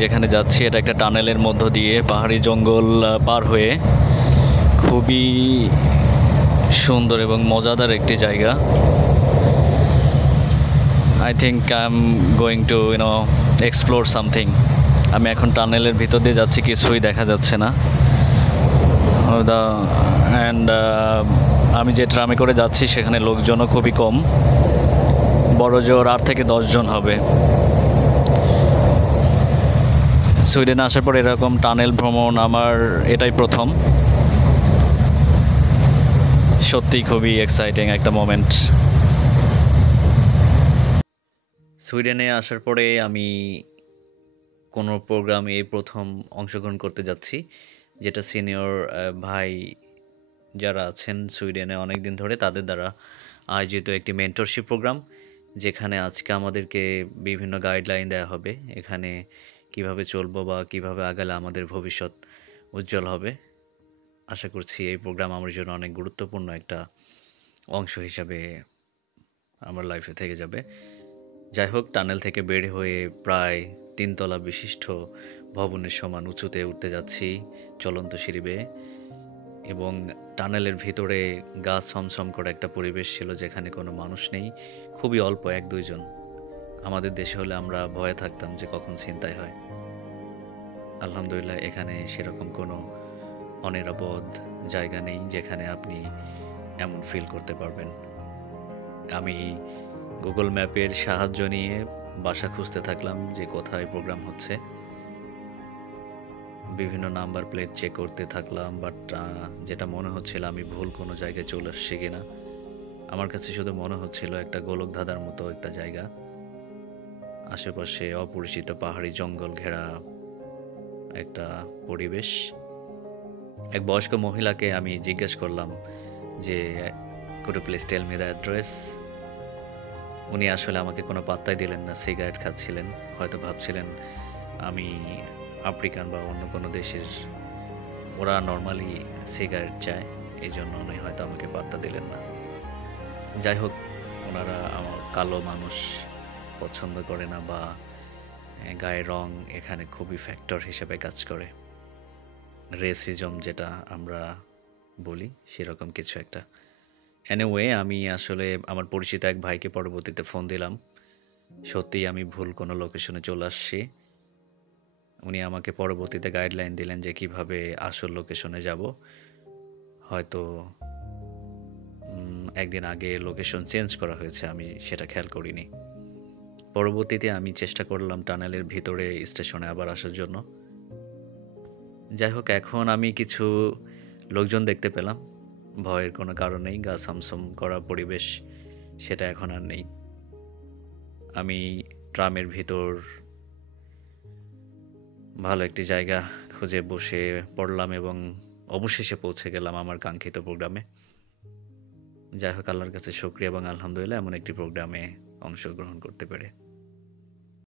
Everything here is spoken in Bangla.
যেখানে যাচ্ছি এটা একটা টানেলের মধ্য দিয়ে পাহাড়ি জঙ্গল পার হয়ে খুবই সুন্দর এবং মজাদার একটি জায়গা। I think I am going to explore something. আমি এখন টানেলের ভিতর দিয়ে যাচ্ছি, কিছুই দেখা যাচ্ছে না। অ্যান্ড আমি যে ট্রামে করে যাচ্ছি সেখানে লোকজনও খুবই কম, বড় জোর 8 থেকে 10 জন হবে। সুইডেনে আসার পর এরকম টানেল ভ্রমণ আমার এটাই প্রথম। সত্যি খুবই এক্সাইটিং একটা মোমেন্ট। সুইডেনে আসার পরে আমি কোনো প্রোগ্রামে প্রথম অংশগ্রহণ করতে যাচ্ছি, যেটা সিনিয়র ভাই যারা আছেন সুইডেনে অনেক দিন ধরে তাদের দ্বারা আয়োজিত একটি মেন্টরশিপ প্রোগ্রাম, যেখানে আজকে আমাদেরকে বিভিন্ন গাইডলাইন দেওয়া হবে এখানে কিভাবে চলবো বা কিভাবে আগালে আমাদের ভবিষ্যৎ উজ্জ্বল হবে। আশা করছি এই প্রোগ্রাম আমার জন্য অনেক গুরুত্বপূর্ণ একটা অংশ হিসাবে আমার লাইফে থেকে যাবে। যাই হোক, টানেল থেকে বের হয়ে প্রায় 3 তলা বিশিষ্ট ভবনের সমান উঁচুতে উঠতে যাচ্ছি চলন্ত সিঁড়ি বেয়ে, এবং টানেলের ভিতরে গা ছমছম করে একটা পরিবেশ ছিল যেখানে কোনো মানুষ নেই, খুবই অল্প 1-2 জন। আমাদের দেশে হলে আমরা ভয়ে থাকতাম যে কখন ছিনতাই হয়। আলহামদুলিল্লাহ এখানে সেরকম কোনো অনিরাপদ জায়গা নেই যেখানে আপনি এমন ফিল করতে পারবেন। আমি গুগল ম্যাপের সাহায্য নিয়ে বাসা খুঁজতে থাকলাম যে কোথায় প্রোগ্রাম হচ্ছে। বিভিন্ন নাম্বার প্লেট চেক করতে থাকলাম, বাট যেটা মনে হচ্ছিল আমি ভুল কোনো জায়গায় চলে আসছি কিনা। আমার কাছে শুধু মনে হচ্ছিল একটা গোলকধাঁধার মতো একটা জায়গা, আশেপাশে অপরিচিত পাহাড়ি জঙ্গল ঘেরা একটা পরিবেশ। এক বয়স্ক মহিলাকে আমি জিজ্ঞেস করলাম যে could you please tell me the address? উনি আসলে আমাকে কোনো পাত্তাই দিলেন না, সিগারেট খাচ্ছিলেন, হয়তো ভাবছিলেন আমি আফ্রিকান বা অন্য কোনো দেশের, ওরা নর্মালি সিগারেট চায়, এই জন্য উনি হয়তো আমাকে পাত্তা দিলেন না। যাই হোক, ওনারা আমার কালো মানুষ পছন্দ করে না, বা গায়ের রং এখানে খুবই ফ্যাক্টর হিসেবে কাজ করে, রেসিজম যেটা আমরা বলি সেরকম কিছু একটা। এনিওয়ে, আমি আসলে আমার পরিচিত এক ভাইকে পরবর্তীতে ফোন দিলাম। সত্যিই আমি ভুল কোনো লোকেশনে চলে আসছি। উনি আমাকে পরবর্তীতে গাইডলাইন দিলেন যে কিভাবে আসল লোকেশনে যাব। হয়তো একদিন আগে লোকেশন চেঞ্জ করা হয়েছে, আমি সেটা খেয়াল করিনি। পরবর্তীতে আমি চেষ্টা করলাম টানেলের ভিতরে স্টেশনে আবার আসার জন্য। যাই হোক, এখন আমি কিছু লোকজন দেখতে পেলাম, ভয়ের কোনো কারণ নেই, গা ছমছম করা পরিবেশ সেটা এখন আর নেই। আমি ট্রামের ভিতর ভালো একটি জায়গা খুঁজে বসে পড়লাম এবং অবশেষে পৌঁছে গেলাম আমার কাঙ্ক্ষিত প্রোগ্রামে। যাই হোক, আল্লাহর কাছে শুকরিয়া এবং আলহামদুলিল্লাহ এমন একটি প্রোগ্রামে অংশগ্রহণ করতে পেরে।